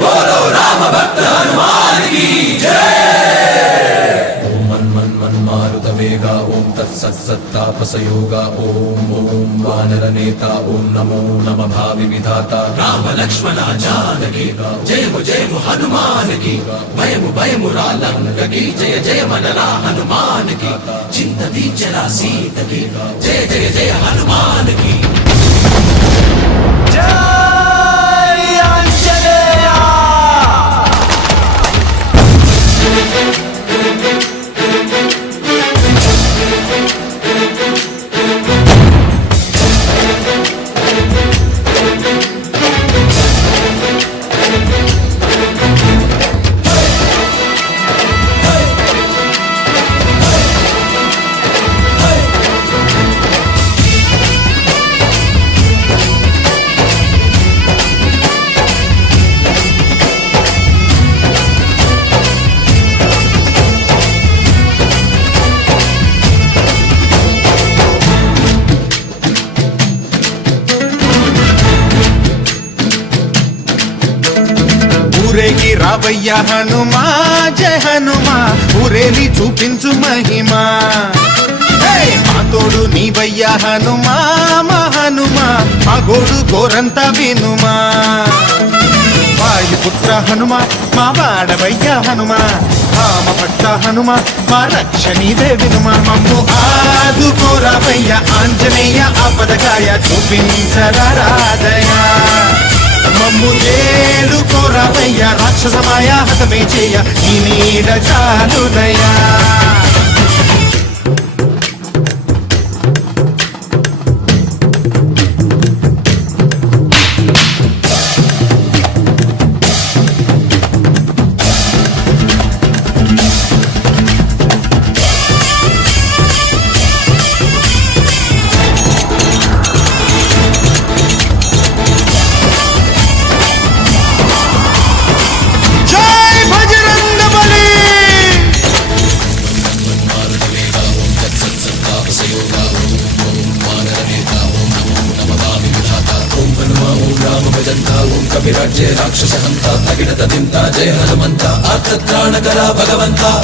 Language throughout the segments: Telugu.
बोलो राम भक्त हनुमान की जय। ओम मन मन मन मारुत वेगा ओम तत्सत्तापसयोगा ओम ओम वानर नेता ओम नमो नम भावि विधाता राम लक्ष्मण जानकी जय हो हनुमान की भयमु भयमु रालंक की जय जय मनरा हनुमान की चिंतती चला सीत की जय जय जय हनुमान की जय। రావయ్య హనుమా జయ హనుమా ఊరేలి చూపించు మహిమా మా తోడు నీవయ్య హనుమా మా హనుమా మా గోడు గోరంత వినుమా వాయుపుత్ర హనుమా మా వాడవయ్య హనుమా రామ భక్త హనుమా మా రక్షణీదే వినుమా మమ్ము ఆదుకోరావయ్య ఆంజనేయ ఆపదకాయ చూపించరాదయ మమ్ము ఏలుకోరావయ్య రాక్షసమాయ హతమే చేయ ఈ నీడ చాలునయా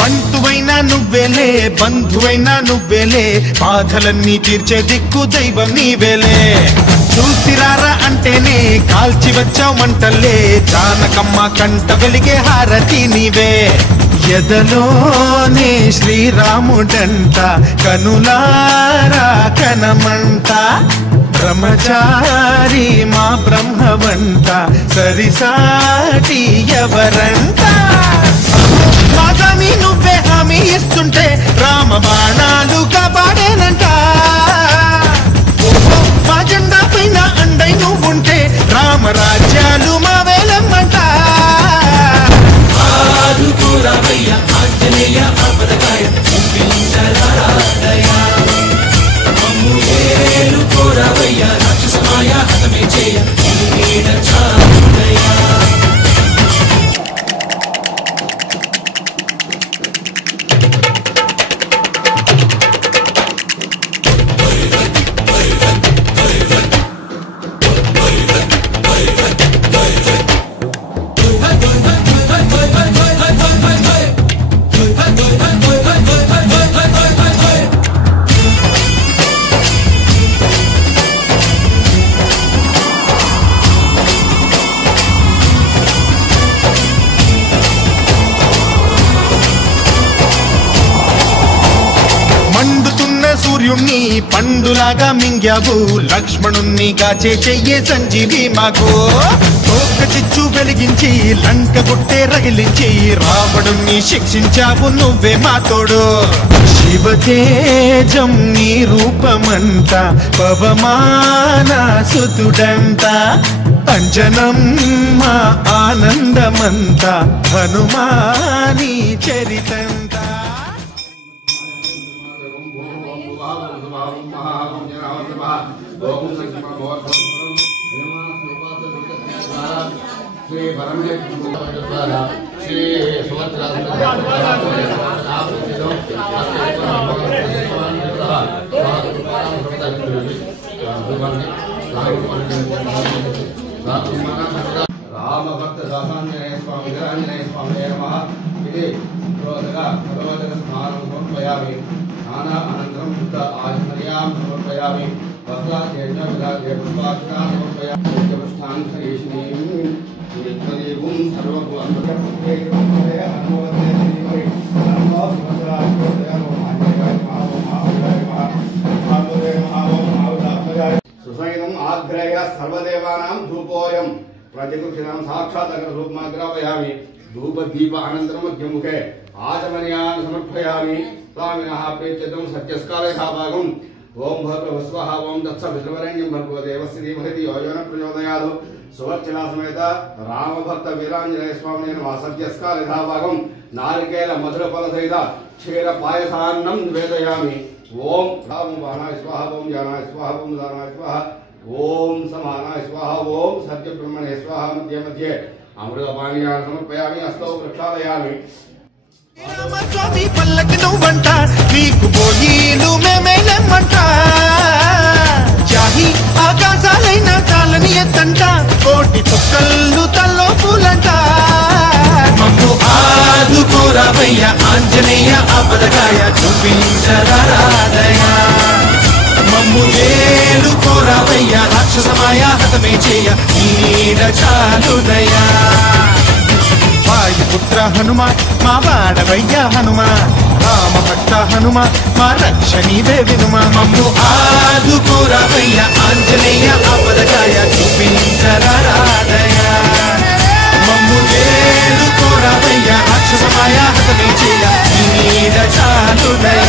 బంటువైనా నువ్వేలే బంధువైనా నువ్వేలే బాధలన్నీ తీర్చే దిక్కు దైవం నీవేలే చూసిరారా అంటేనే కాల్చి వచ్చావు మంటలే జానకమ్మ కంట వెలిగే హారతి నీవే ఎదలోనే శ్రీరాముడంట కనులారా కనమంట బ్రహ్మచారి మా బ్రహ్మవంట సరిసాటి ఎవరంట మాదామి నువ్వే హామీ ఇస్తుంటే రామ బాణాలు కాపాడేనంట మా జెండా పైన అండై నువ్వుంటే రామరాజ్యాలు మా వేలమ్మంట ఆంజనేయ ఆపదకాయ చూపించరాదయ మమ్ము ఏలుకోరావయ్య రాక్షసమాయ హతమే చేయ ఈ నీడ చాలునయా సూర్యుణ్ణి పండులాగా మింగావు లక్ష్మణుణ్ణి గాచే చెయ్యే సంజీవి మాకు తోక చిచ్చు వెలిగించి లంక గుట్టే రగిలించి రావణుణ్ణి శిక్షించావు నువ్వే మా తోడు శివతేజం నీ రూపమంట పవమాన సుతుడంట అంజనం మా ఆనందమంత హనుమాని చరితంట श्री परमेश्वर రామభక్త దాసాంజనేయ స్వామి వీరాంజనేయ స్వామి నమః. ఇది భగవదక స్నానం సమర్పయామి. స్నాన అనంతరం శుద్ధ ఆచమర్యాం సమర్పయామి. వస్త్రాధ్యయన విరాజ్య పుష్పాక్షరాం సమర్పయామి. పుష్పాన్ హరీష్ణీం నిత్యదేవం సర్వభూతం సుసైనం ఆగ్రహ సర్వదేవానాం ధూపోయం ప్రతికృషితం సాక్షాత్ రూపమాగ్రహయామి. ధూప దీప అనంతరం మధ్యముఖే ఆచమనీయాన్ సమర్పయామి. స్వామినః ప్రీత్యర్థం సత్యస్కాలే భాగం. ఓం భగవ స్వః ఓం తత్సవితుర్వరేణ్యం భర్గో దేవస్య ధీమహి ధియో యో నః ప్రచోదయాత్. సువర్చన సమేత రామభక్త వీరాంజనేయ స్వామి నమః. సత్యస్కాలే భాగం. నారికేల మధుర ఫల సహిత క్షీర పాయసాన్నం నివేదయామి. ఓం రామ బాణాయ స్వాహ ఓం జానాయ స్వాహ ఓం దానాయ స్వాహ ఓం సమానాయ స్వాహ ఓం సత్య బ్రహ్మణే స్వాహ. మధ్య మధ్య అమృత పానీయాన్ని సమర్పయామి. హస్తౌ ప్రక్షాళయామి. రామస్వామి పల్లకి నువ్వంట, నీకు పోయిలు మేమేలేమంట. జాహి ఆకాశాలైన చాలని ఎత్తంట, కోటి చుక్కళ్ళు తల్లో పూలంట. మమ్ము ఆదుకోరావయ్య ఆంజనేయ ఆపదకాయ చూపించరాదయ. మమ్ము ఏలుకోరావయ్య రాక్షసమాయ హతమే చేయ నీడ చాలుదయా. వాయుపుత్ర హనుమ మా వాడవయ్య హనుమ, రామభక్త హనుమ మా రక్షణీవే వినుమ. మమ్ము ఆదుకోరావయ్య ఆంజనేయ ఆపదకాయ చూపించరాదయ. మమ్ము ఏలుకోరావయ్య రాక్షసమాయ హతమే చేయ నీడ చాలుదయ.